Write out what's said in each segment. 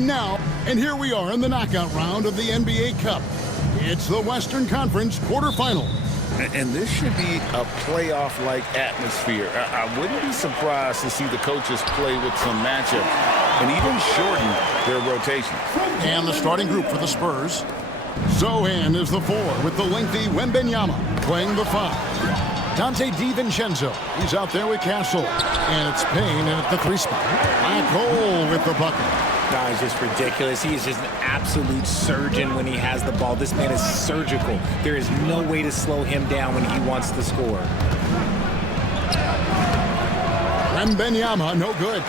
Now, and here we are in the knockout round of the NBA Cup. It's the Western Conference quarterfinal. And this should be a playoff-like atmosphere. I wouldn't be surprised to see the coaches play with some matchups and even shorten their rotation. And the starting group for the Spurs. Zohan is the 4 with the lengthy Wembanyama playing the 5. Dante DiVincenzo, he's out there with Castle. And it's Payne at the 3 spot. Black Hole with the bucket. That is just ridiculous. He is just an absolute surgeon when he has the ball. This man is surgical. There is no way to slow him down when he wants to score. Wembanyama, no good.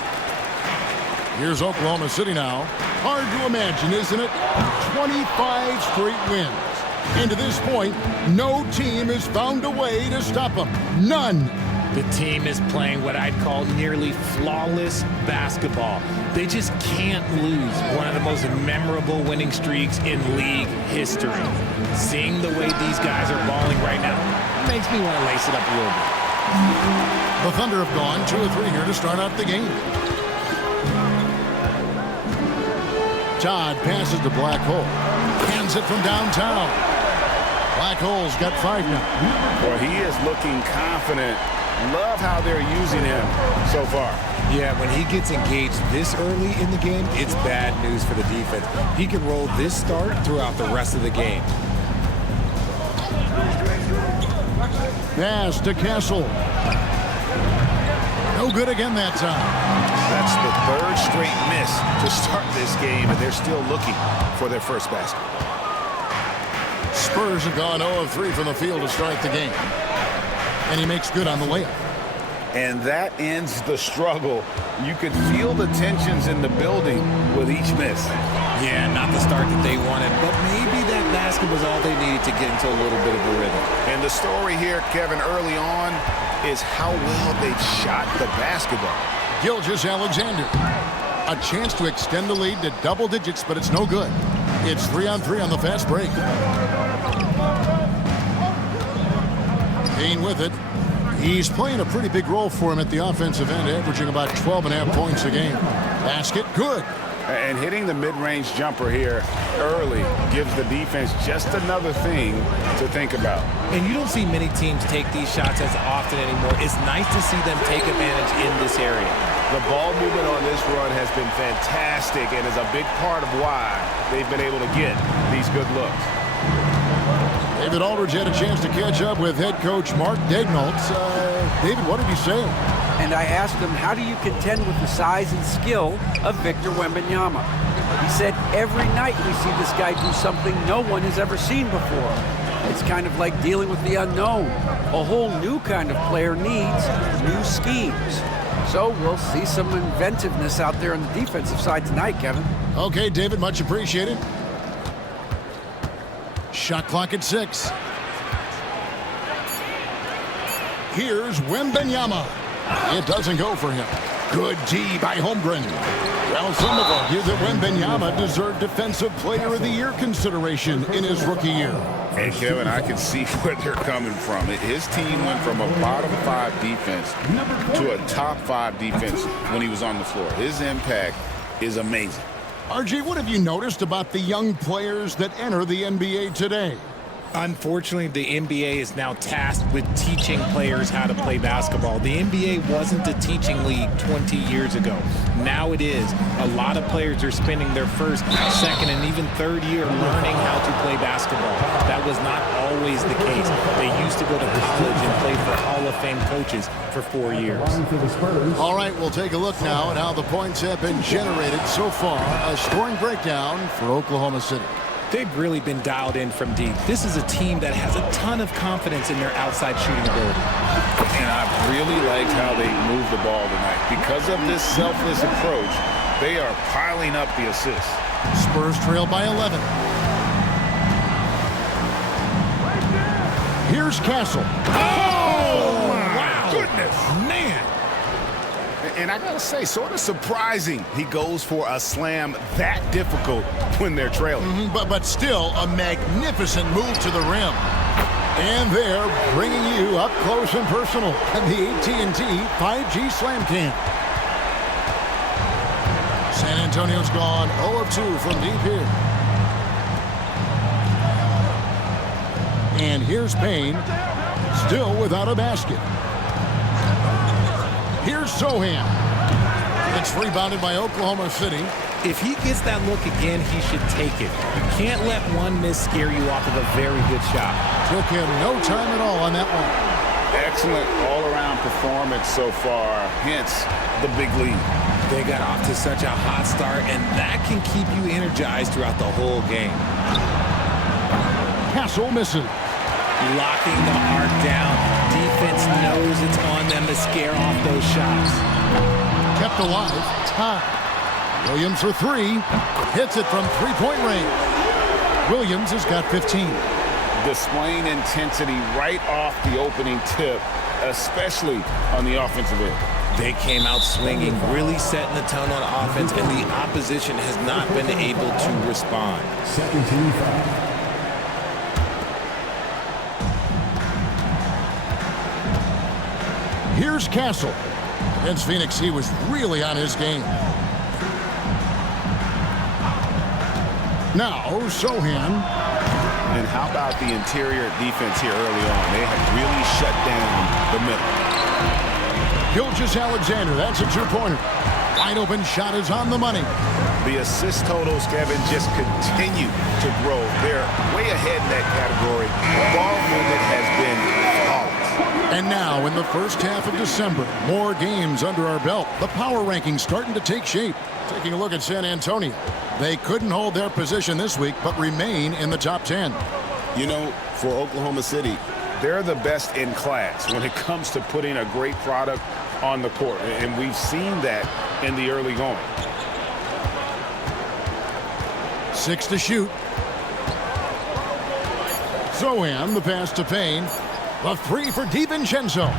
Here's Oklahoma City now. Hard to imagine, isn't it? 25 straight wins. And to this point, no team has found a way to stop them. None. The team is playing what I'd call nearly flawless basketball. They just can't lose one of the most memorable winning streaks in league history. Seeing the way these guys are balling right now makes me want to lace it up a little bit. The Thunder have gone 2 of 3 here to start out the game. Todd passes to Black Hole. Hands it from downtown. Black Hole's got 5 now. Well, he is looking confident. Love how they're using him so far. Yeah, when he gets engaged this early in the game, it's bad news for the defense. He can roll this start throughout the rest of the game. Pass to Castle. No good again that time. That's the 3rd straight miss to start this game, and they're still looking for their first basket. Spurs have gone 0 of 3 from the field to start the game. And he makes good on the layup. And that ends the struggle. You could feel the tensions in the building with each miss. Yeah, not the start that they wanted, but maybe that basket was all they needed to get into a little bit of a rhythm. And the story here, Kevin, early on is how well they shot the basketball. Gilgeous-Alexander. A chance to extend the lead to double digits, but it's no good. It's 3-on-3 on the fast break. Payne with it. He's playing a pretty big role for him at the offensive end, averaging about 12.5 points a game. Basket, good. And hitting the mid-range jumper here early gives the defense just another thing to think about. And you don't see many teams take these shots as often anymore. It's nice to see them take advantage in this area. The ball movement on this run has been fantastic and is a big part of why they've been able to get these good looks. David Aldridge had a chance to catch up with head coach Mark Daignault. David, what did he say? And I asked him, how do you contend with the size and skill of Victor Wembanyama? He said, every night we see this guy do something no one has ever seen before. It's kind of like dealing with the unknown. A whole new kind of player needs new schemes. So we'll see some inventiveness out there on the defensive side tonight, Kevin. Okay, David, much appreciated. Shot clock at 6. Here's Wembanyama. It doesn't go for him. Good D by Holmgren. Well, some will argue that Wembanyama deserved Defensive Player of the Year consideration in his rookie year. And Kevin, I can see where they're coming from. His team went from a bottom 5 defense to a top 5 defense when he was on the floor. His impact is amazing. RJ, what have you noticed about the young players that enter the NBA today? Unfortunately, the NBA is now tasked with teaching players how to play basketball. The NBA wasn't a teaching league 20 years ago. Now it is. A lot of players are spending their first, second, and even third year learning how to play basketball. That was not always the case. They used to go to college and play for Hall of Fame coaches for 4 years. All right, we'll take a look now at how the points have been generated so far. A scoring breakdown for Oklahoma City. They've really been dialed in from deep. This is a team that has a ton of confidence in their outside shooting ability. And I really liked how they moved the ball tonight. Because of this selfless approach, they are piling up the assists. Spurs trail by 11. Here's Castle. Oh, my goodness. Man. And I gotta say, sort of surprising he goes for a slam that difficult when they're trailing. But still a magnificent move to the rim. And they're bringing you up close and personal at the AT&T 5G Slam Cam. San Antonio's gone 0 of 2 from deep here. And here's Payne, still without a basket. Here's Sohan. It's rebounded by Oklahoma City. If he gets that look again, he should take it. You can't let one miss scare you off of a very good shot. Took him no time at all on that one. Excellent all-around performance so far, hence the big lead. They got off to such a hot start, and that can keep you energized throughout the whole game. Castle misses. Locking the arc down. Defense knows it's on them to scare off those shots. Kept alive. Tie. Williams for three. Hits it from three-point range. Williams has got 15. Displaying intensity right off the opening tip, especially on the offensive end. They came out swinging, really setting the tone on offense, and the opposition has not been able to respond. Second team foul. Here's Castle. Against Phoenix, he was really on his game. Now, Sohan. And how about the interior defense here early on? They have really shut down the middle. Gilgeous-Alexander, that's a two-pointer. Wide open shot is on the money. The assist totals, Kevin, just continue to grow. They're way ahead in that category. Ball movement has been flawless. And now, in the first half of December, more games under our belt. The power rankings starting to take shape. Taking a look at San Antonio. They couldn't hold their position this week, but remain in the top 10. You know, for Oklahoma City, they're the best in class when it comes to putting a great product on the court. And we've seen that in the early going. 6 to shoot. Sohan, the pass to Payne. The three for DiVincenzo.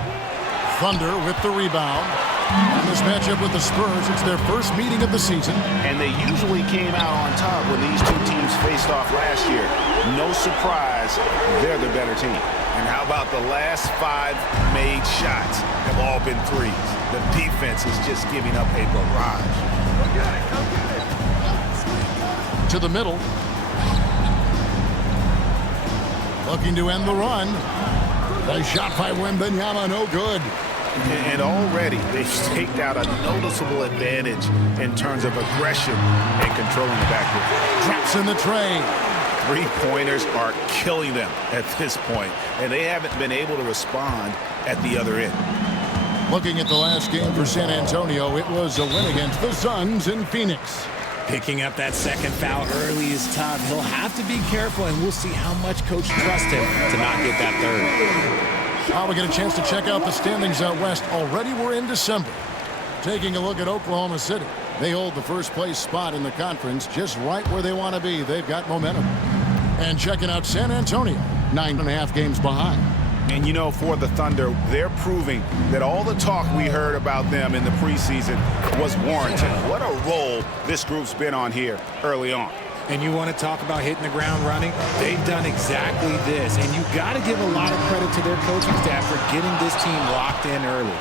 Thunder with the rebound. In this matchup with the Spurs, it's their first meeting of the season. And they usually came out on top when these two teams faced off last year. No surprise, they're the better team. And how about the last 5 made shots have all been threes. The defense is just giving up a barrage. To the middle. Looking to end the run. The shot by Wembanyama, no good. And already they've staked out a noticeable advantage in terms of aggression and controlling the backcourt. Drops in the tray. Three-pointers are killing them at this point, and they haven't been able to respond at the other end. Looking at the last game for San Antonio, it was a win against the Suns in Phoenix. Picking up that second foul early is tough. He'll have to be careful, and we'll see how much Coach trusts him to not get that third. Now we get a chance to check out the standings out west. Already we're in December. Taking a look at Oklahoma City. They hold the first place spot in the conference just right where they want to be. They've got momentum. And checking out San Antonio, 9.5 games behind. And you know, for the Thunder, they're proving that all the talk we heard about them in the preseason was warranted. What a role this group's been on here early on. And you want to talk about hitting the ground running? They've done exactly this. And you got to give a lot of credit to their coaching staff for getting this team locked in early.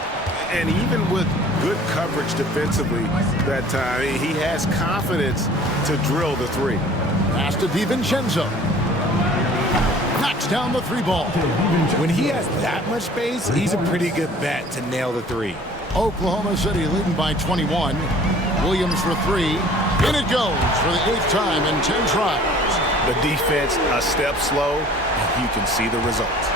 And even with good coverage defensively that time, he has confidence to drill the three. Pass to DiVincenzo. Knocks down the three ball. When he has that much space, he's a pretty good bet to nail the three. Oklahoma City leading by 21. Williams for three. In it goes for the 8th time in 10 tries. The defense a step slow, and you can see the results.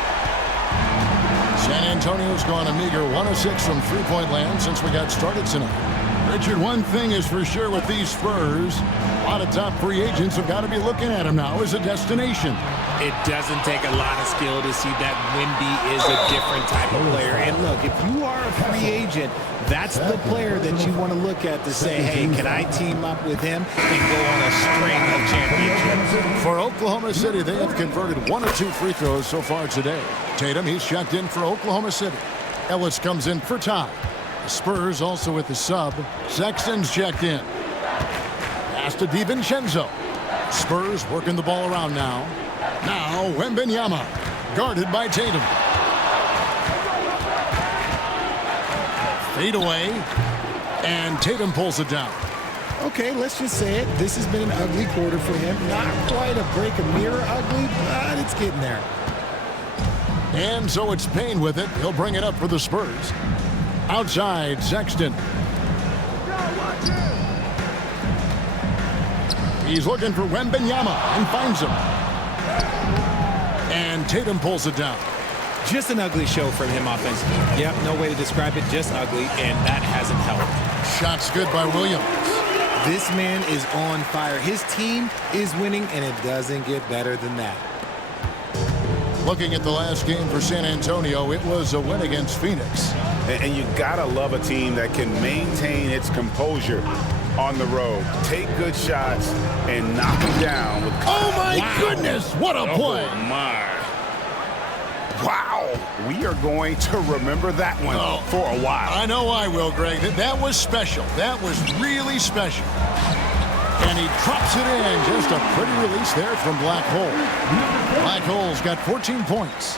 San Antonio's gone a meager 1 of 6 from three-point land since we got started tonight. Richard, one thing is for sure with these Spurs, a lot of top free agents have got to be looking at them now as a destination. It doesn't take a lot of skill to see that Wemby is a different type of player. And look, if you are a free agent, that's the player that you want to look at to say, hey, can I team up with him and go on a string of championships? For Oklahoma City, they have converted 1 of 2 free throws so far today. Tatum, he's checked in for Oklahoma City. Ellis comes in for Ty. The Spurs also with the sub. Sexton's checked in. Pass to DiVincenzo. Spurs working the ball around now. Now Wembanyama, guarded by Tatum. Fade away, and Tatum pulls it down. Okay, let's just say it. This has been an ugly quarter for him. Not quite a break a mirror ugly, but it's getting there. And so it's Payne with it. He'll bring it up for the Spurs. Outside, Sexton. He's looking for Wembanyama and finds him. And Tatum pulls it down. Just an ugly show from him offensively. Yep, no way to describe it, just ugly, and that hasn't helped. Shots good by Williams. This man is on fire. His team is winning, and it doesn't get better than that. Looking at the last game for San Antonio, it was a win against Phoenix. And you gotta love a team that can maintain its composure on the road, take good shots, and knock them down. Oh, my goodness, what a play. Oh, my. Wow, we are going to remember that one for a while. I know I will, Greg. That was special. That was really special. And he drops it in. Just a pretty release there from Black Hole. Black Hole's got 14 points.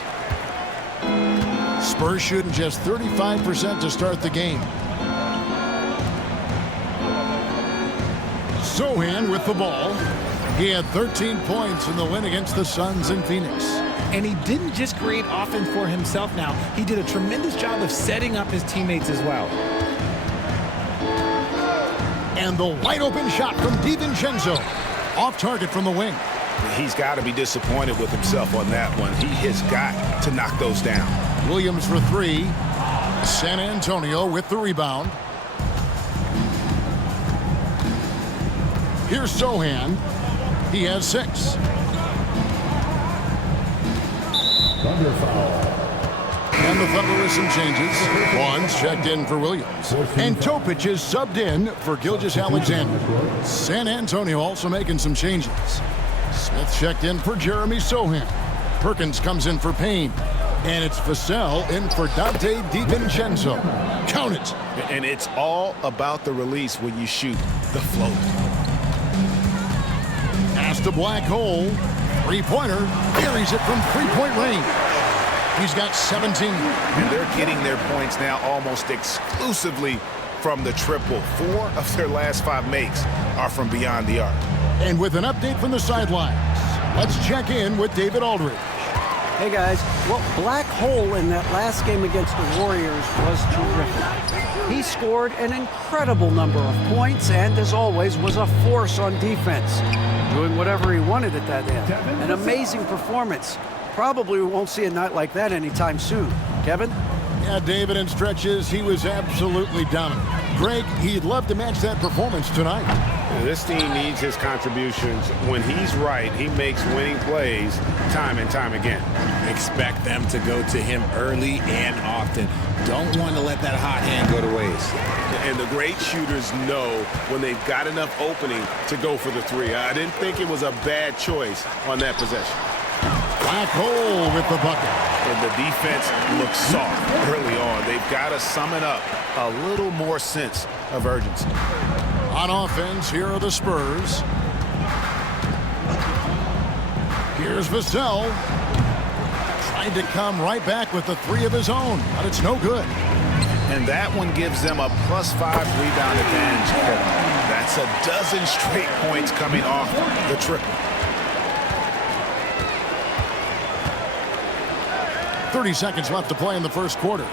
Spurs shooting just 35% to start the game. Sohan with the ball. He had 13 points in the win against the Suns in Phoenix. And he didn't just create offense for himself now. He did a tremendous job of setting up his teammates as well. And the wide open shot from DiVincenzo. Off target from the wing. He's got to be disappointed with himself on that one. He has got to knock those down. Williams for three. San Antonio with the rebound. Here's Sohan. He has 6. Thunder foul. And the Thunder with some changes. One's checked in for Williams. And Topic is subbed in for Gilgeous-Alexander. San Antonio also making some changes. Smith checked in for Jeremy Sohan. Perkins comes in for Payne. And it's Vassell in for Dante DiVincenzo. Count it. And it's all about the release when you shoot the float. Pass to Black Hole. Three-pointer. Buries it from three-point range. He's got 17. And they're getting their points now almost exclusively from the triple. 4 of their last 5 makes are from beyond the arc. And with an update from the sidelines, let's check in with David Aldridge. Hey guys, well, Black Hole in that last game against the Warriors was terrific. He scored an incredible number of points and, as always, was a force on defense, doing whatever he wanted at that end. An amazing performance. Probably we won't see a night like that anytime soon. Kevin? Yeah, David, in stretches, he was absolutely dominant. Greg, he'd love to match that performance tonight. This team needs his contributions. When he's right, he makes winning plays time and time again. Expect them to go to him early and often. Don't want to let that hot hand go to waste. And the great shooters know when they've got enough opening to go for the 3. I didn't think it was a bad choice on that possession. Black Hole with the bucket. And the defense looks soft early on. They've got to summon up a little more sense of urgency. On offense, here are the Spurs. Here's Vassell. Trying to come right back with the 3 of his own, but it's no good. And that one gives them a +5 rebound advantage. That's a dozen straight points coming off the triple. 30 seconds left to play in the first quarter.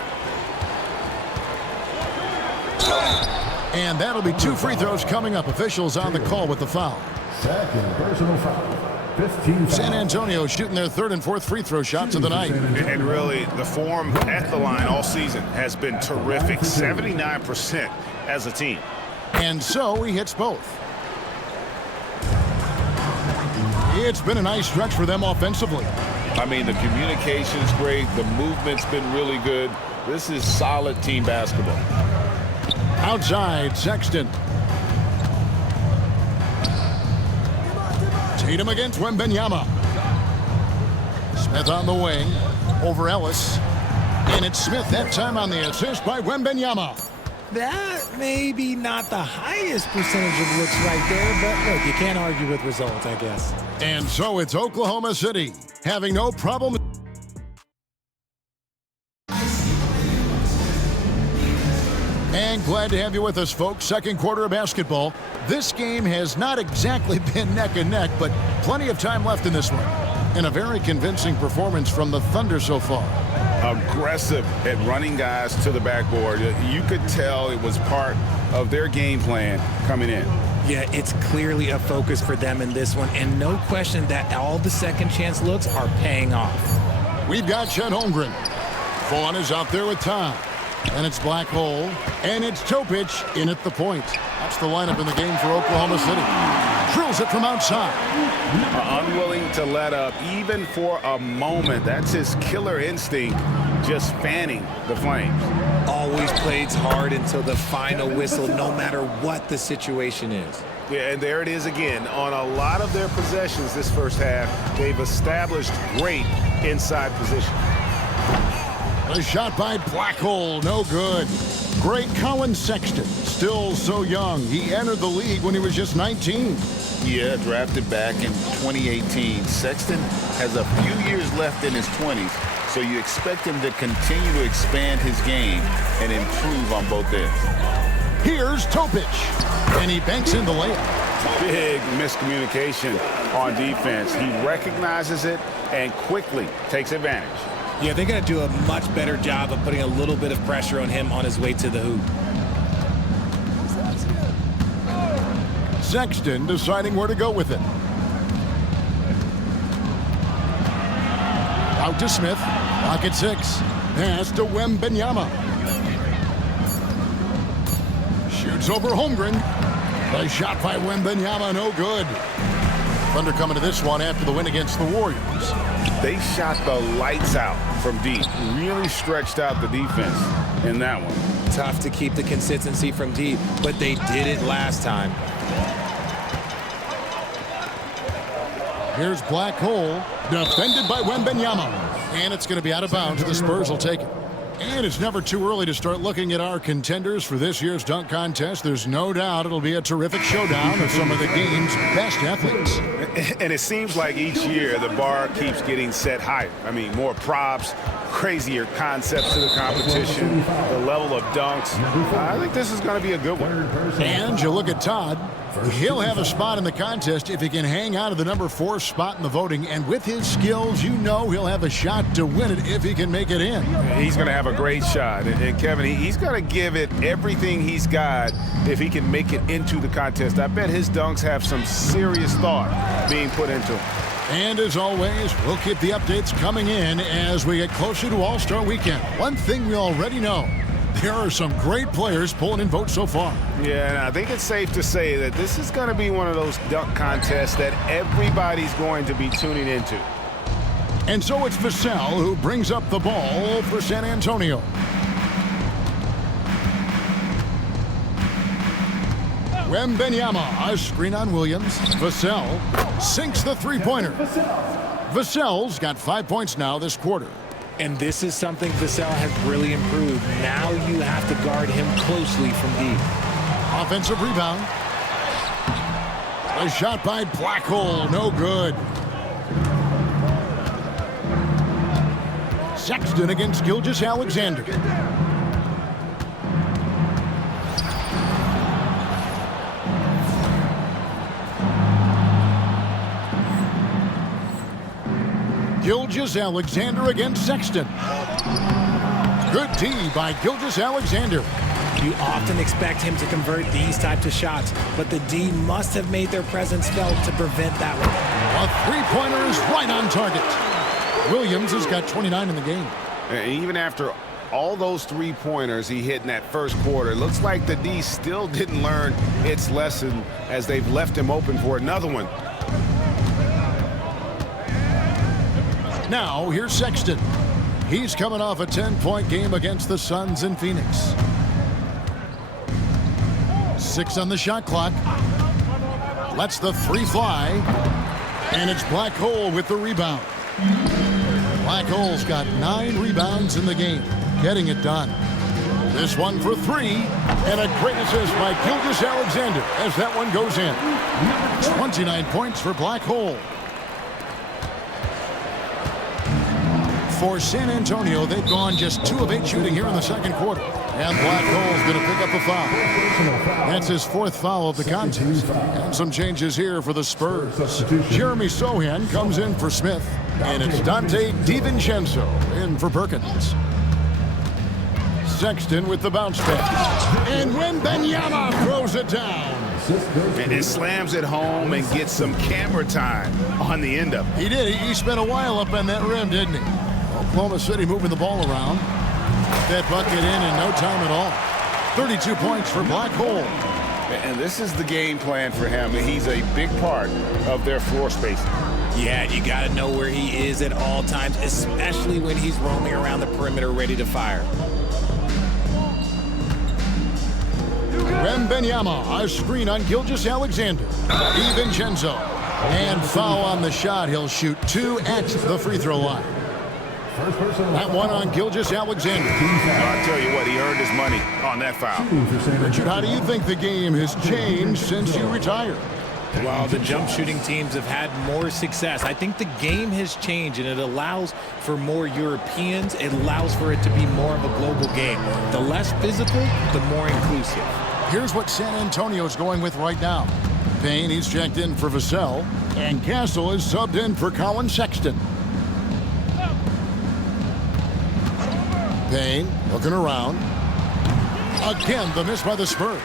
And that'll be 2 free throws coming up. Officials on the call with the foul. Second personal foul. 15 San Antonio shooting their 3rd and 4th free throw shots of the night. And really, the form at the line all season has been terrific. 79% as a team. And so he hits both. It's been a nice stretch for them offensively. I mean, the communication's great. The movement's been really good. This is solid team basketball. Outside, Sexton. Tatum against Wembanyama. Smith on the wing. Over Ellis. And it's Smith that time on the assist by Wembanyama. That may be not the highest percentage of looks right there, but look, you can't argue with results, I guess. And so it's Oklahoma City having no problem. And glad to have you with us, folks. Second quarter of basketball. This game has not exactly been neck and neck, but plenty of time left in this one. And a very convincing performance from the Thunder so far. Aggressive at running guys to the backboard. You could tell it was part of their game plan coming in. Yeah, it's clearly a focus for them in this one, and no question that all the second chance looks are paying off. We've got Chet Holmgren. Vaughn is out there with Todd. And it's Black Hole. And it's Topic in at the point. That's the lineup in the game for Oklahoma City. Drills it from outside. Unwilling to let up even for a moment. That's his killer instinct, just fanning the flames. Always plays hard until the final whistle, no matter what the situation is. Yeah, and there it is again. On a lot of their possessions this first half, they've established great inside position. A shot by Black Hole, no good. Great Colin Sexton, still so young. He entered the league when he was just 19. Yeah, drafted back in 2018. Sexton has a few years left in his 20s, so you expect him to continue to expand his game and improve on both ends. Here's Topic, and he banks in the layup. Big miscommunication on defense. He recognizes it and quickly takes advantage. Yeah, they got to do a much better job of putting a little bit of pressure on him on his way to the hoop. Sexton deciding where to go with it. Out to Smith. Pocket 6. Pass to Wembanyama. Shoots over Holmgren. The shot by Wembanyama, no good. Thunder coming to this one after the win against the Warriors. They shot the lights out from deep. Really stretched out the defense in that one. Tough to keep the consistency from deep, but they did it last time. Here's Black Hole, defended by Wembanyama. And it's going to be out of bounds. The Spurs will take it. And it's never too early to start looking at our contenders for this year's dunk contest. There's no doubt it'll be a terrific showdown of some of the game's best athletes. And it seems like each year the bar keeps getting set higher. I mean, more props, crazier concepts to the competition, the level of dunks. I think this is going to be a good one. And you look at Todd. He'll have a spot in the contest if he can hang out of the number 4 spot in the voting. And with his skills, you know he'll have a shot to win it if he can make it in. He's going to have a great shot. And Kevin, he's going to give it everything he's got if he can make it into the contest. I bet his dunks have some serious thought being put into them. And as always, we'll keep the updates coming in as we get closer to All-Star Weekend. One thing we already know, there are some great players pulling in votes so far. Yeah, and I think it's safe to say that this is going to be one of those dunk contests that everybody's going to be tuning into. And so it's Vassell who brings up the ball for San Antonio. Wembanyama, a screen on Williams. Vassell sinks the three-pointer. Vassell's got 5 points now this quarter. And this is something Vassell has really improved. Now you have to guard him closely from deep. Offensive rebound. A shot by Black Hole, no good. Sexton against Gilgeous-Alexander. Gilgeous-Alexander against Sexton. Good D by Gilgeous-Alexander. You often expect him to convert these types of shots, but the D must have made their presence felt to prevent that one. A three-pointer is right on target. Williams has got 29 in the game. And even after all those three-pointers he hit in that first quarter, it looks like the D still didn't learn its lesson as they've left him open for another one. Now, here's Sexton. He's coming off a 10-point game against the Suns in Phoenix. 6 on the shot clock. Lets the three fly. And it's Black Hole with the rebound. Black Hole's got 9 rebounds in the game, getting it done. This one for 3. And a great assist by Gilgeous-Alexander as that one goes in. 29 points for Black Hole. For San Antonio, they've gone just 2 of 8 shooting here in the second quarter. And Black Hole's going to pick up a foul. That's his 4th foul of the contest. And some changes here for the Spurs. Jeremy Sohan comes in for Smith. And it's Dante DiVincenzo in for Perkins. Sexton with the bounce pass. And Wembanyama throws it down. And it slams it home and gets some camera time on the end of it. He did. He spent a while up on that rim, didn't he? Oklahoma City moving the ball around. That bucket in no time at all. 32 points for Black Hole. And this is the game plan for him. He's a big part of their floor spacing. Yeah, you got to know where he is at all times, especially when he's roaming around the perimeter ready to fire. Wembanyama, a screen on Gilgeous-Alexander. DiVincenzo. And foul on the shot. He'll shoot 2 at the free throw line. That one on Gilgeous-Alexander. I'll tell you what, he earned his money on that foul. Richard, how do you think the game has changed since you retired? Well, the jump shooting teams have had more success. I think the game has changed, and it allows for more Europeans. It allows for it to be more of a global game. The less physical, the more inclusive. Here's what San Antonio's going with right now. Payne, he's checked in for Vassell, and Castle is subbed in for Colin Sexton. Payne looking around. Again, the miss by the Spurs.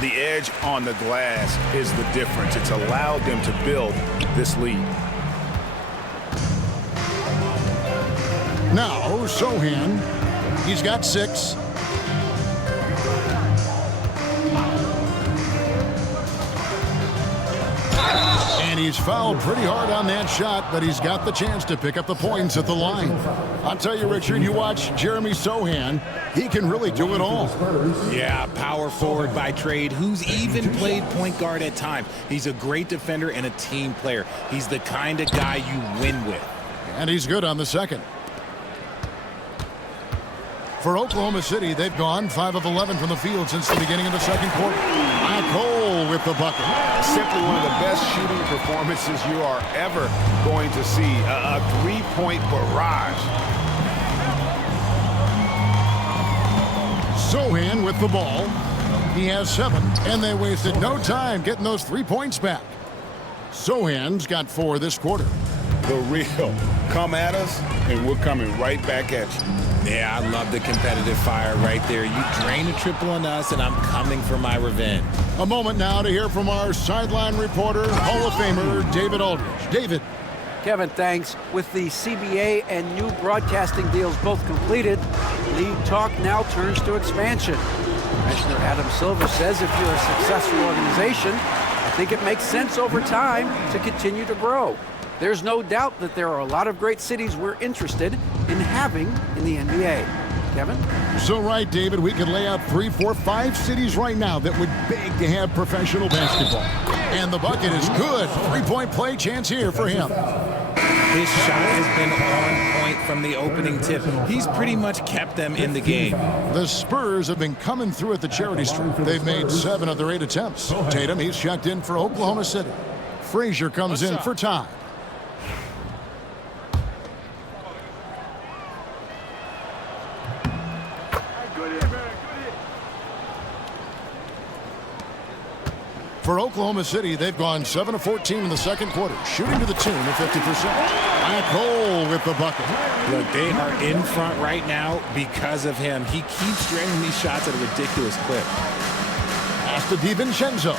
The edge on the glass is the difference. It's allowed them to build this lead. Now, Sohan, he's got 6. And he's fouled pretty hard on that shot, but he's got the chance to pick up the points at the line. I'll tell you, Richard, you watch Jeremy Sohan, he can really do it all. Yeah, power forward by trade, who's even played point guard at times. He's a great defender and a team player. He's the kind of guy you win with. And he's good on the second. For Oklahoma City, they've gone 5 of 11 from the field since the beginning of the second quarter. Black Hole with the bucket. Simply one of the best shooting performances you are ever going to see. A three-point barrage. Sohan with the ball. He has 7, and they wasted no time getting those 3 points back. Sohan's got 4 this quarter. The real. Come at us, and we're coming right back at you. Yeah, I love the competitive fire right there. You drain a triple on us, and I'm coming for my revenge. A moment now to hear from our sideline reporter, Hall of Famer David Aldridge. David. Kevin, thanks. With the CBA and new broadcasting deals both completed, league talk now turns to expansion. Commissioner Adam Silver says if you're a successful organization, I think it makes sense over time to continue to grow. There's no doubt that there are a lot of great cities we're interested in having in the NBA. Kevin? So right, David, we could lay out 3, 4, 5 cities right now that would beg to have professional basketball. And the bucket is good. 3-point play chance here for him. His shot has been on point from the opening tip. He's pretty much kept them in the game. The Spurs have been coming through at the charity stripe. They've made 7 of their 8 attempts. Tatum, he's checked in for Oklahoma City. Frazier comes in for Todd. For Oklahoma City, they've gone 7 of 14 in the second quarter, shooting to the tune of 50%. Black Hole with the bucket. Look, they are in front right now because of him. He keeps draining these shots at a ridiculous clip. Pass to DiVincenzo.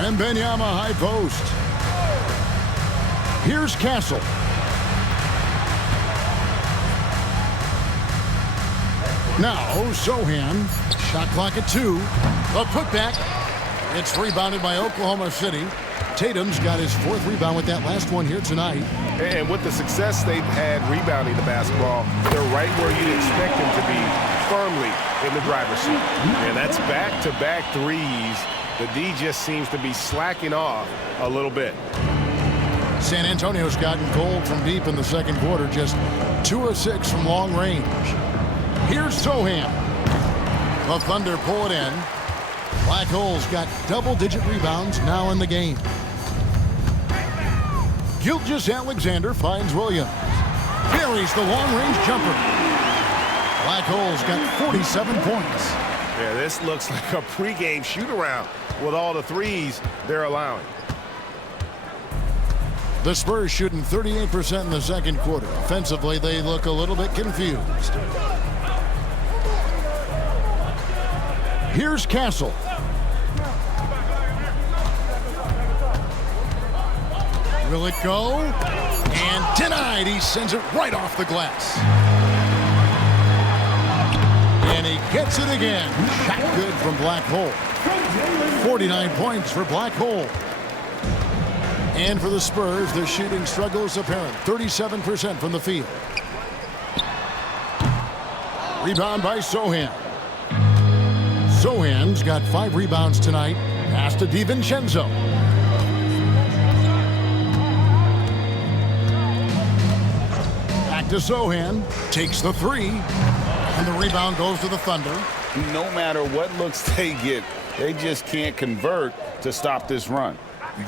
Wembanyama high post. Here's Castle. Now, Sohan. Shot clock at 2. A putback. It's rebounded by Oklahoma City. Tatum's got his 4th rebound with that last one here tonight. And with the success they've had rebounding the basketball, they're right where you'd expect them to be, firmly in the driver's seat. And that's back-to-back threes. The D just seems to be slacking off a little bit. San Antonio's gotten cold from deep in the second quarter, just 2 of 6 from long range. Here's Sohan. The Thunder pull it in. Black Hole's got double-digit rebounds now in the game. Gilgeous-Alexander finds Williams. Carries the long-range jumper. Black Hole's got 47 points. Yeah, this looks like a pregame shoot-around with all the threes they're allowing. The Spurs shooting 38% in the second quarter. Offensively, they look a little bit confused. Here's Castle. Will it go? And denied. He sends it right off the glass. And he gets it again. Shot good from Black Hole. 49 points for Black Hole. And for the Spurs, their shooting struggle is apparent. 37% from the field. Rebound by Sohan. Sohan's got 5 rebounds tonight. Pass to DiVincenzo. Back to Sohan. Takes the 3. And the rebound goes to the Thunder. No matter what looks they get, they just can't convert to stop this run.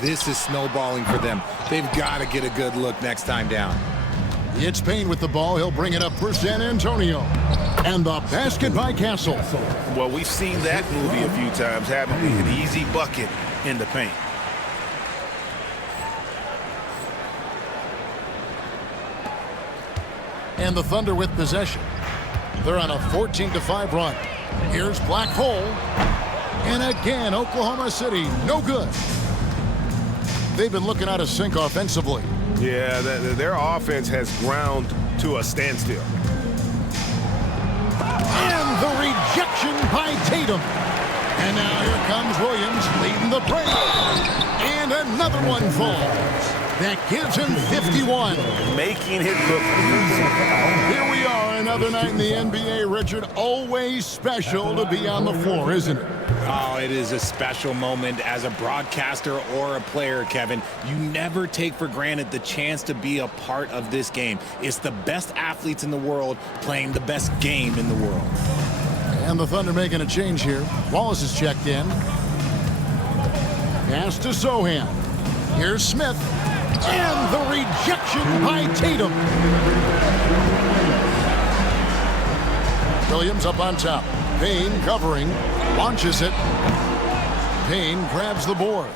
This is snowballing for them. They've got to get a good look next time down. It's Payne with the ball. He'll bring it up for San Antonio. And the basket by Castle. Well, we've seen that movie a few times, haven't we? An easy bucket in the paint. And the Thunder with possession. They're on a 14-5 run. Here's Black Hole. And again, Oklahoma City, no good. They've been looking out of sync offensively. Yeah, their offense has ground to a standstill. And the rejection by Tatum. And now here comes Williams leading the break. And another one falls. That gives him 51. Making it look easy. Here we are, another night in the NBA, Richard. Always special to be on the floor, isn't it? Oh, it is a special moment as a broadcaster or a player, Kevin. You never take for granted the chance to be a part of this game. It's the best athletes in the world playing the best game in the world. And the Thunder making a change here. Wallace is checked in. Pass to Sohan. Here's Smith. And the rejection by Tatum. Williams up on top. Payne covering. Launches it. Payne grabs the board.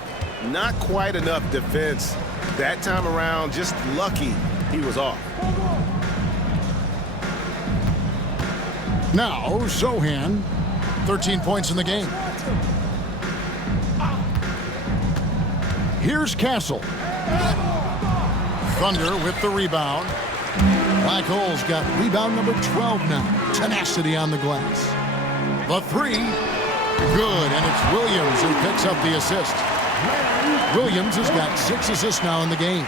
Not quite enough defense that time around. Just lucky he was off. Now Sohan, 13 points in the game. Here's Castle. Thunder with the rebound. Black Hole's got rebound number 12 now. Tenacity on the glass. The 3. Good, and it's Williams who picks up the assist. Williams has got 6 assists now in the game.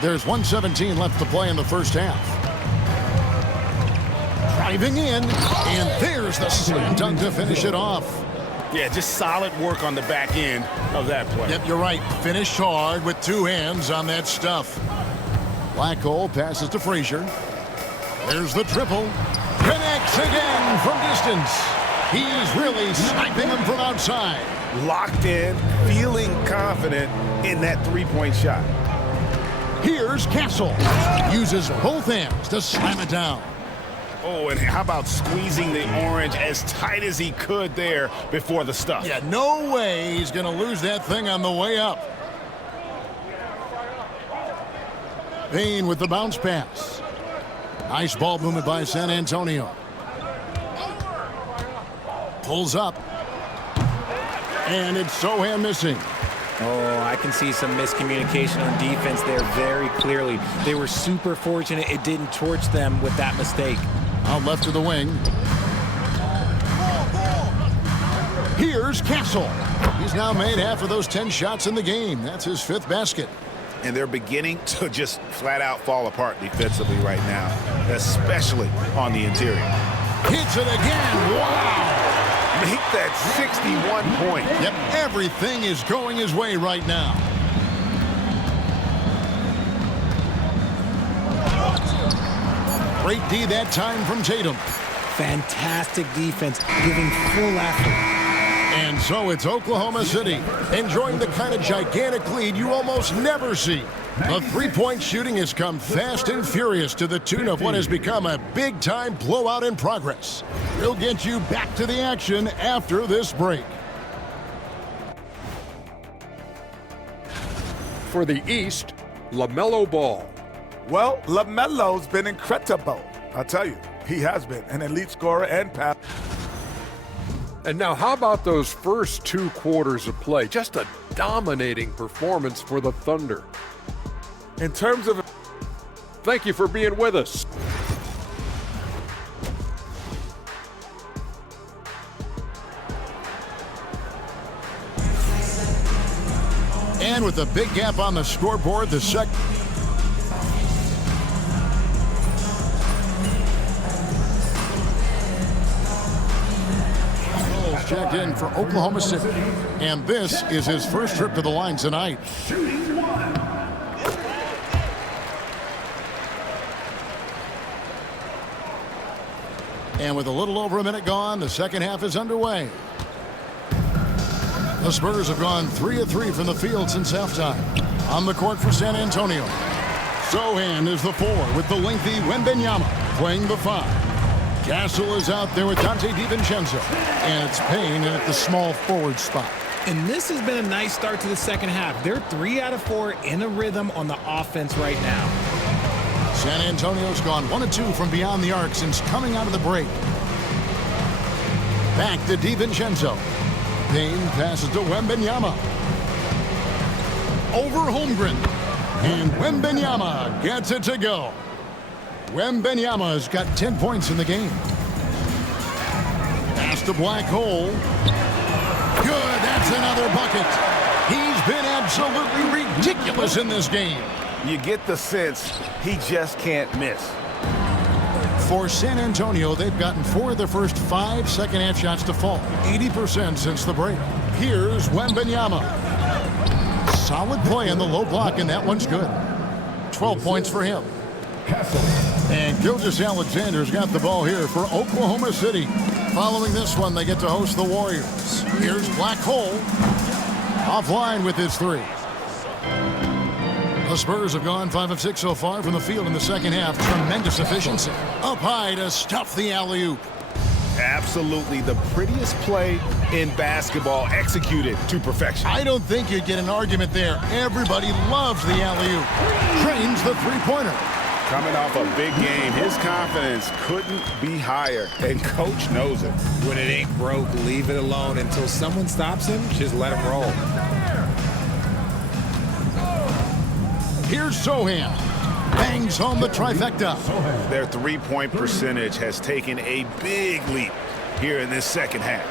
There's 1:17 left to play in the first half. Driving in, and there's the slam dunk to finish it off. Yeah, just solid work on the back end of that play. Yep, you're right. Finished hard with 2 hands on that stuff. Black Hole passes to Frazier. There's the triple. Connects again from distance. He's really sniping him from outside. Locked in, feeling confident in that three-point shot. Here's Castle. Uses both hands to slam it down. Oh, and how about squeezing the orange as tight as he could there before the stuff? Yeah, no way he's going to lose that thing on the way up. Payne with the bounce pass. Nice ball movement by San Antonio. Pulls up. And it's Sohan missing. Oh, I can see some miscommunication on defense there very clearly. They were super fortunate it didn't torch them with that mistake. Out left to the wing. Here's Castle. He's now made half of those 10 shots in the game. That's his 5th basket. And they're beginning to just flat out fall apart defensively right now, especially on the interior. Hits it again. Wow. Make that 61 point. Yep, everything is going his way right now. Great D that time from Tatum. Fantastic defense, giving full effort. And so it's Oklahoma City enjoying the kind of gigantic lead you almost never see. The three-point shooting has come fast and furious to the tune of what has become a big-time blowout in progress. We'll get you back to the action after this break. For the East, LaMelo Ball. Well, LaMelo's been incredible. I'll tell you, he has been an elite scorer and pass. And now how about those first 2 quarters of play? Just a dominating performance for the Thunder. In terms of... Thank you for being with us. And with a big gap on the scoreboard, the second. Checked in for Oklahoma City. And this is his first trip to the line tonight. And with a little over a minute gone, the second half is underway. The Spurs have gone 3 of 3 from the field since halftime. On the court for San Antonio, Sohan is the 4 with the lengthy Wembanyama playing the 5. Castle is out there with Dante DiVincenzo, and it's Payne at the small forward spot. And this has been a nice start to the second half. They're 3 out of 4 in a rhythm on the offense right now. San Antonio's gone 1 of 2 from beyond the arc since coming out of the break. Back to DiVincenzo. Payne passes to Wembanyama. Over Holmgren. And Wembanyama gets it to go. Wembanyama's got 10 points in the game. Pass to Black Hole. Good, that's another bucket. He's been absolutely ridiculous in this game. You get the sense he just can't miss. For San Antonio, they've gotten 4 of their first 5 second-half shots to fall. 80% since the break. Here's Wembanyama. Solid play on the low block, and that one's good. 12 points for him. And Gilgeous-Alexander's got the ball here for Oklahoma City. Following this one, they get to host the Warriors. Here's Black Hole. Offline with his 3. The Spurs have gone 5 of 6 so far from the field in the second half. Tremendous efficiency. Up high to stuff the alley-oop. Absolutely the prettiest play in basketball, executed to perfection. I don't think you'd get an argument there. Everybody loves the alley-oop. Trains the three-pointer. Coming off a big game, his confidence couldn't be higher, and Coach knows it. When it ain't broke, leave it alone. Until someone stops him, just let him roll. Here's Sohan. Bangs home the trifecta. Their three-point percentage has taken a big leap here in this second half.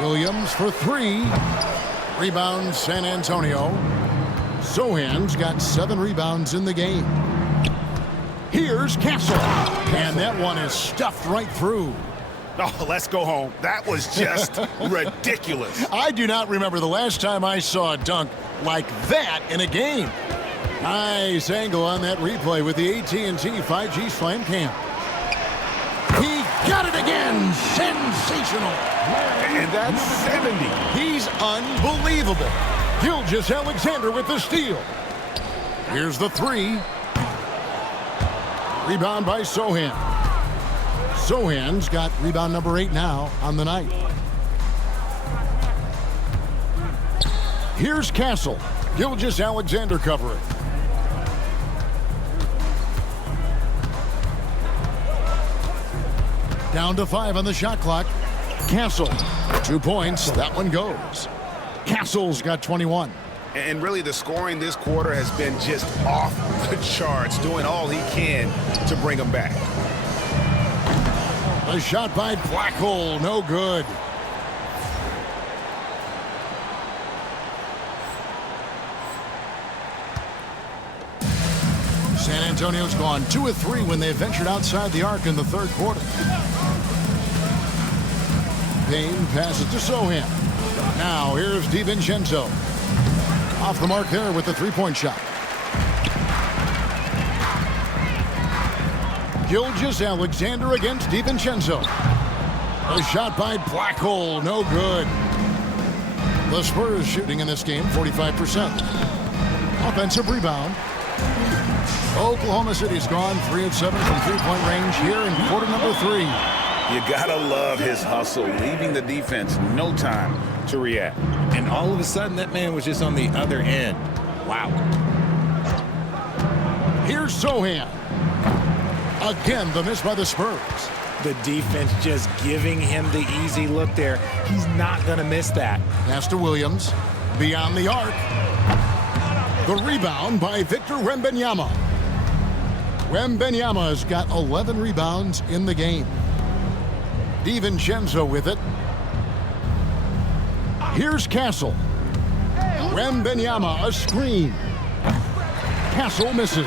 Williams for 3. Rebound San Antonio. Sohan's got 7 rebounds in the game. Here's Castle. And that one is stuffed right through. Oh, let's go home. That was just ridiculous. I do not remember the last time I saw a dunk like that in a game. Nice angle on that replay with the AT&T 5G Slam Cam. He got it again. Sensational. And that's 70. He's unbelievable. Gilgeous-Alexander with the steal. Here's the 3. Rebound by Sohan. Sohan's got rebound number 8 now on the night. Here's Castle. Gilgeous-Alexander covering. Down to 5 on the shot clock. Castle, 2 points. That one goes. Castle's got 21. And really, the scoring this quarter has been just off the charts, doing all he can to bring them back. A shot by Black Hole, no good. San Antonio's gone 2 of 3 when they ventured outside the arc in the third quarter. Payne passes to Sohan. Now here's DiVincenzo. Off the mark there with the three-point shot. Gilgeous-Alexander against DiVincenzo. A shot by Blackhole, no good. The Spurs shooting in this game 45%. Offensive rebound. Oklahoma City's gone 3 of 7 from three-point range here in quarter number 3. You gotta love his hustle, leaving the defense no time to react. And all of a sudden, that man was just on the other end. Wow. Here's Sohan. Again, the miss by the Spurs. The defense just giving him the easy look there. He's not going to miss that. Pass to Williams. Beyond the arc. The rebound by Victor Wembanyama. Wembanyama has got 11 rebounds in the game. DiVincenzo with it. Here's Castle. Wembanyama, a screen. Castle misses.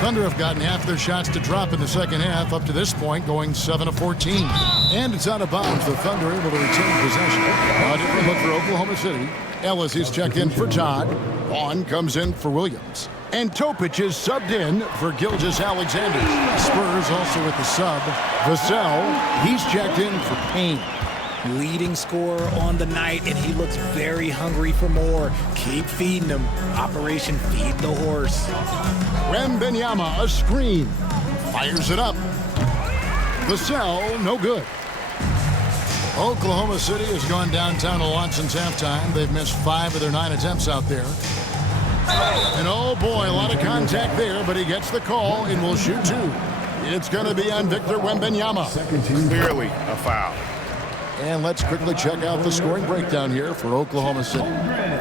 Thunder have gotten half their shots to drop in the second half up to this point, going 7 of 14. And it's out of bounds. The Thunder able to retain possession. A different look for Oklahoma City. Ellis is checked in for Todd. Vaughn comes in for Williams. And Topic is subbed in for Gilgeous-Alexander. Spurs also with the sub. Vassell, he's checked in for Payne. Leading scorer on the night, and he looks very hungry for more. Keep feeding him. Operation Feed the Horse. Wembanyama, a screen. Fires it up. Vassell, no good. Oklahoma City has gone downtown a lot since halftime. They've missed 5 of their 9 attempts out there. And oh boy, a lot of contact there, but he gets the call and will shoot 2. It's going to be on Victor Wembanyama. Clearly a foul. And let's quickly check out the scoring breakdown here for Oklahoma City.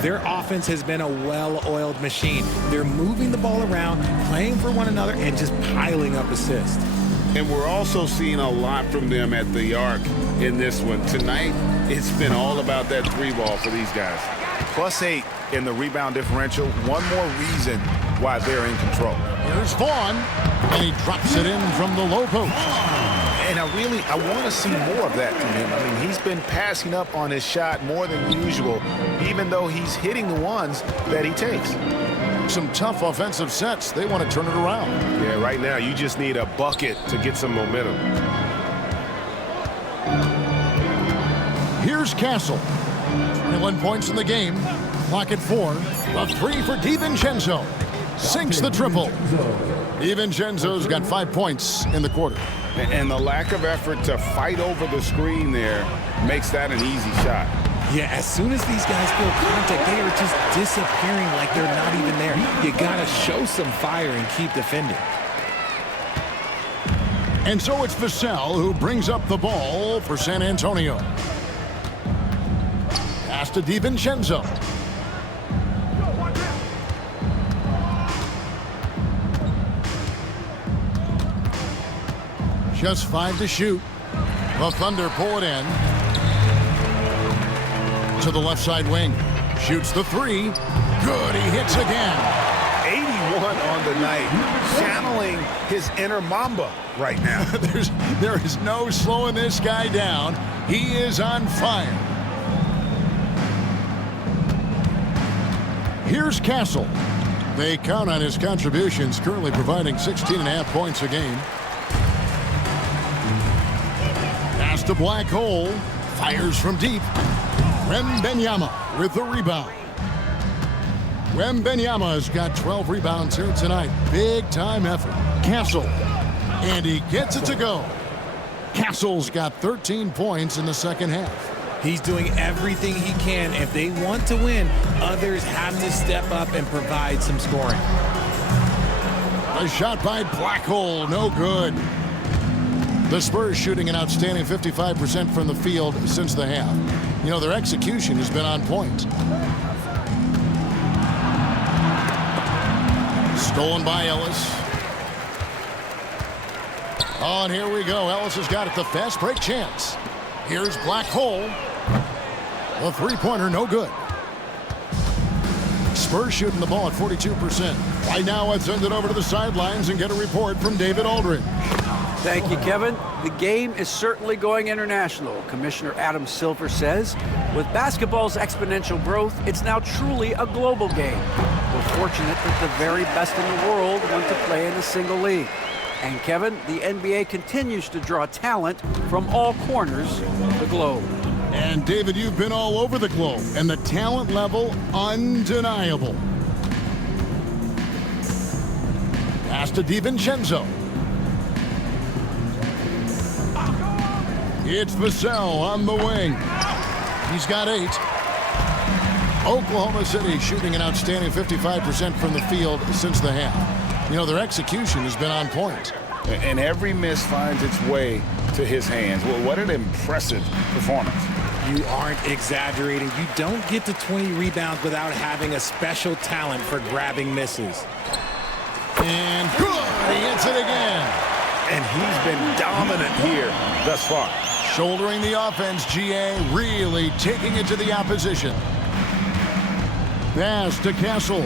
Their offense has been a well-oiled machine. They're moving the ball around, playing for one another, and just piling up assists. And we're also seeing a lot from them at the arc in this one. Tonight, it's been all about that 3-ball for these guys. +8 in the rebound differential. One more reason why they're in control. Here's Vaughn, and he drops it in from the low post. And I want to see more of that from him. I mean, he's been passing up on his shot more than usual, even though he's hitting the ones that he takes. Some tough offensive sets. They want to turn it around. Yeah, right now you just need a bucket to get some momentum. Here's Castle. 21 points in the game. Clock at 4. A 3 for DiVincenzo. Sinks the triple. DiVincenzo's got 5 points in the quarter. And the lack of effort to fight over the screen there makes that an easy shot. Yeah, as soon as these guys feel contact, they are just disappearing like they're not even there. You got to show some fire and keep defending. And so it's Vassell who brings up the ball for San Antonio. Pass to DiVincenzo. Just 5 to shoot. The Thunder pull it in. To the left side wing. Shoots the 3. Good, he hits again. 81 on the night. Channeling his inner Mamba right now. There is no slowing this guy down. He is on fire. Here's Castle. They count on his contributions, currently providing 16.5 points a game. Pass to Black Hole. Fires from deep. Wembanyama with the rebound. Wembanyama has got 12 rebounds here tonight. Big time effort. Castle. And he gets it to go. Castle's got 13 points in the second half. He's doing everything he can. If they want to win, others have to step up and provide some scoring. A shot by Black Hole, no good. The Spurs shooting an outstanding 55% from the field since the half. You know, their execution has been on point. Stolen by Ellis. Oh, and here we go. Ellis has got it. The fast break chance. Here's Black Hole. The three-pointer, no good. Spurs shooting the ball at 42%. Right now, let's send it over to the sidelines and get a report from David Aldridge. Thank you, Kevin. The game is certainly going international. Commissioner Adam Silver says, with basketball's exponential growth, it's now truly a global game. We're fortunate that the very best in the world want to play in a single league. And Kevin, the NBA continues to draw talent from all corners of the globe. And David, you've been all over the globe, and the talent level undeniable. Pass to DiVincenzo. It's Vassell on the wing. He's got 8. Oklahoma City shooting an outstanding 55% from the field since the half. You know, their execution has been on point. And every miss finds its way to his hands. Well, what an impressive performance. You aren't exaggerating. You don't get to 20 rebounds without having a special talent for grabbing misses. And good! He hits it again. And he's been dominant here thus far. Shouldering the offense, GA really taking it to the opposition. Pass to Castle.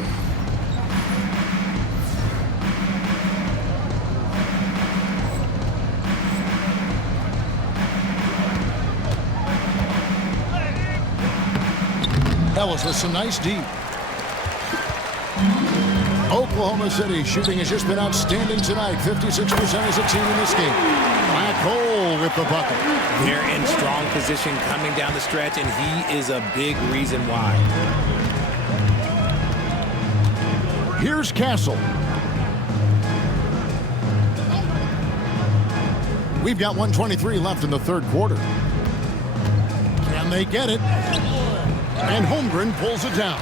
Ellis with some nice deep. Oklahoma City shooting has just been outstanding tonight. 56% as a team in this game. Black Hole with the bucket. They're in strong position coming down the stretch, and he is a big reason why. Here's Castle. We've got 1:23 left in the third quarter. Can they get it? And Holmgren pulls it down.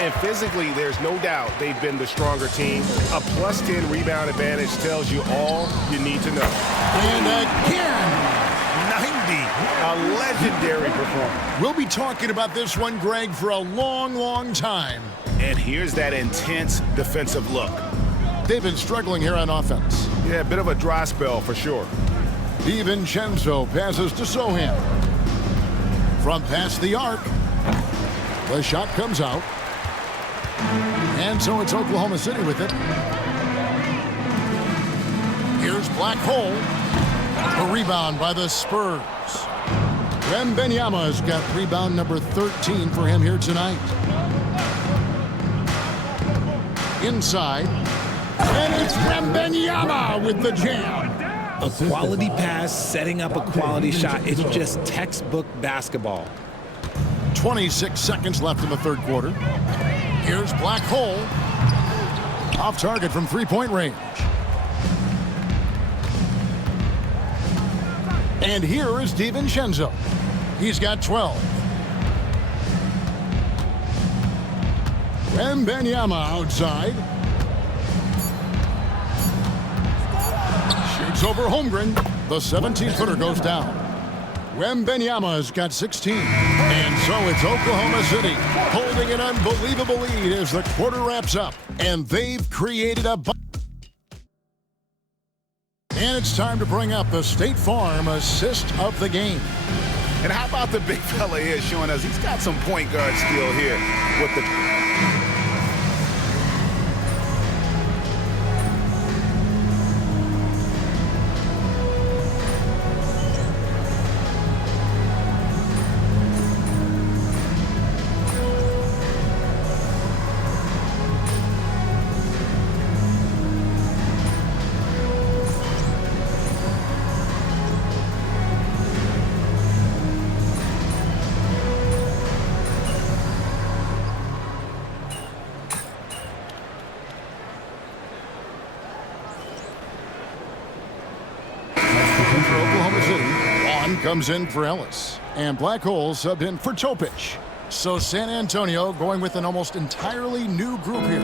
And physically, there's no doubt they've been the stronger team. A +10 rebound advantage tells you all you need to know. And again, 90, a legendary performance. we'll be talking about this one, Greg, for a long, long time. And here's that intense defensive look. They've been struggling here on offense. Yeah, a bit of a dry spell for sure. DiVincenzo passes to Sohan. From past the arc, the shot comes out. And so it's Oklahoma City with it. Here's Black Hole. A rebound by the Spurs. Wembanyama's got rebound number 13 for him here tonight. Inside. And it's Wembanyama with the jam. A quality pass, setting up a quality shot. It's just textbook basketball. 26 seconds left in the third quarter. Here's Black Hole. Off target from three-point range. And here is DiVincenzo. He's got 12. Wembanyama outside. Shoots over Holmgren. The 17-footer goes down. Wembanyama's got 16. And so it's Oklahoma City holding an unbelievable lead as the quarter wraps up. And they've created a... And it's time to bring up the State Farm assist of the game. And how about the big fella here showing us he's got some point guard skill here with the... For Oklahoma City, Vaughn comes in for Ellis. And Black Hole subbed in for Topic. So San Antonio going with an almost entirely new group here.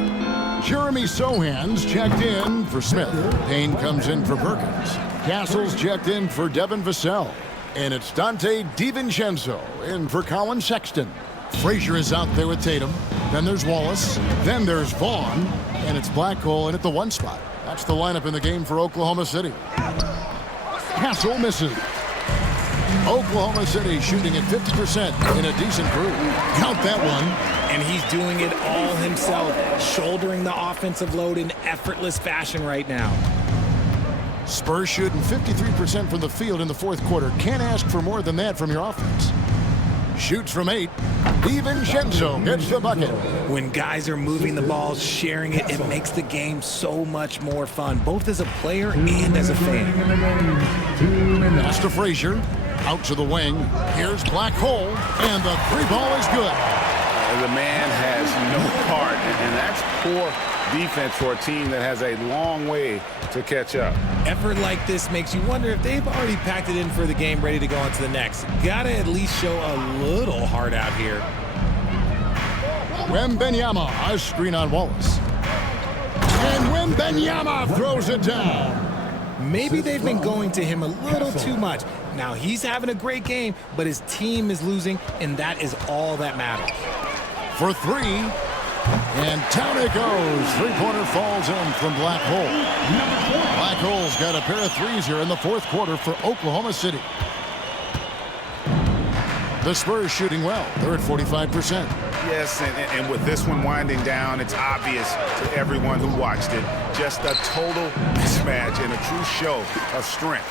Jeremy Sohan's checked in for Smith. Payne comes in for Perkins. Castle's checked in for Devin Vassell. And it's Dante DiVincenzo in for Colin Sexton. Frazier is out there with Tatum. Then there's Wallace. Then there's Vaughn. And it's Black Hole in at the 1 spot. That's the lineup in the game for Oklahoma City. Castle misses. Oklahoma City shooting at 50% in a decent group. Count that one. And he's doing it all himself, shouldering the offensive load in effortless fashion right now. Spurs shooting 53% from the field in the fourth quarter. Can't ask for more than that from your offense. Shoots from 8. DiVincenzo gets the bucket. When guys are moving the ball, sharing it, it makes the game so much more fun, both as a player and as a fan. Pass to Frazier. Out to the wing. Here's Black Hole. And the three ball is good. The man has no heart, and that's poor defense for a team that has a long way to catch up. Effort like this makes you wonder if they've already packed it in for the game, ready to go on to the next. Gotta at least show a little heart out here. Wembanyama, a screen on Wallace. And Wembanyama throws it down. Maybe they've been going to him a little too much. Now he's having a great game, but his team is losing, and that is all that matters. For three. And down it goes. Three-pointer falls in from Black Hole. Black Hole's got a pair of threes here in the fourth quarter for Oklahoma City. The Spurs shooting well. They're at 45%. Yes, and with this one winding down, it's obvious to everyone who watched it. Just a total mismatch and a true show of strength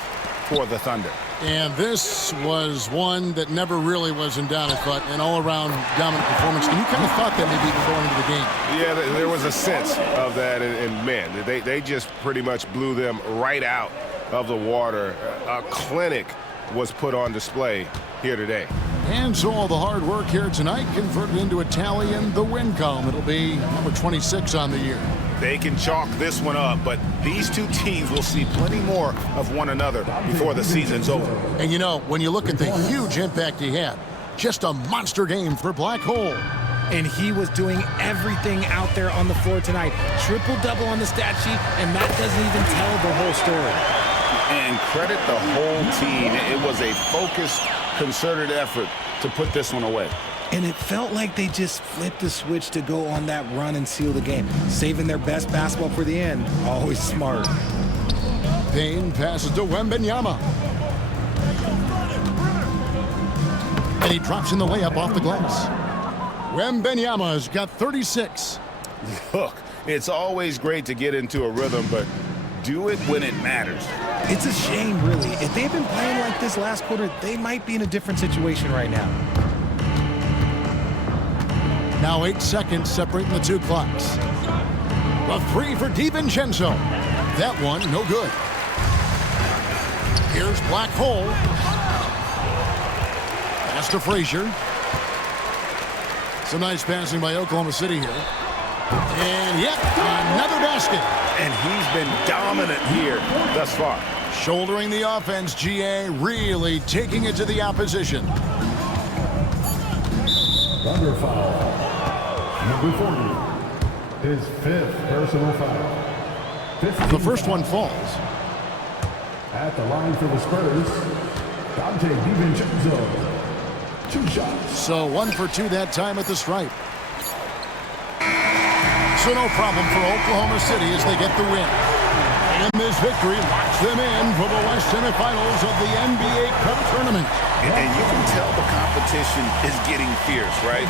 for the Thunder. And this was one that never really was in doubt, I thought, an all-around dominant performance. And you kind of thought that maybe even going into the game. Yeah, there was a sense of that, and man, they just pretty much blew them right out of the water. A clinic was put on display here today. And so all the hard work here tonight converted into a tally in the win column. It'll be number 26 on the year. They can chalk this one up, but these two teams will see plenty more of one another before the season's over. And you know, when you look at the huge impact he had, just a monster game for Black Hole. And he was doing everything out there on the floor tonight. Triple-double on the stat sheet, and that doesn't even tell the whole story. And credit the whole team. It was a focused, concerted effort to put this one away. And it felt like they just flipped the switch to go on that run and seal the game, saving their best basketball for the end. Always smart. Payne passes to Wembanyama. And he drops in the layup off the glass. Wembanyama's got 36. Look, it's always great to get into a rhythm, but do it when it matters. It's a shame, really. If they'd been playing like this last quarter, they might be in a different situation right now. Now 8 seconds separating the two clocks. A three for DiVincenzo. That one, no good. Here's Black Hole. Pass to Frazier. Some nice passing by Oklahoma City here. And yet another basket. And he's been dominant here thus far. Shouldering the offense, GA really taking it to the opposition. Thunder foul. Number 40. His fifth personal foul. The first one falls. At the line for the Spurs, DiVincenzo. 2 shots. So 1 for 2 that time at the stripe. So no problem for Oklahoma City as they get the win. And this victory locks them in for the West semifinals of the NBA Cup tournament. And you can tell the competition is getting fierce, right?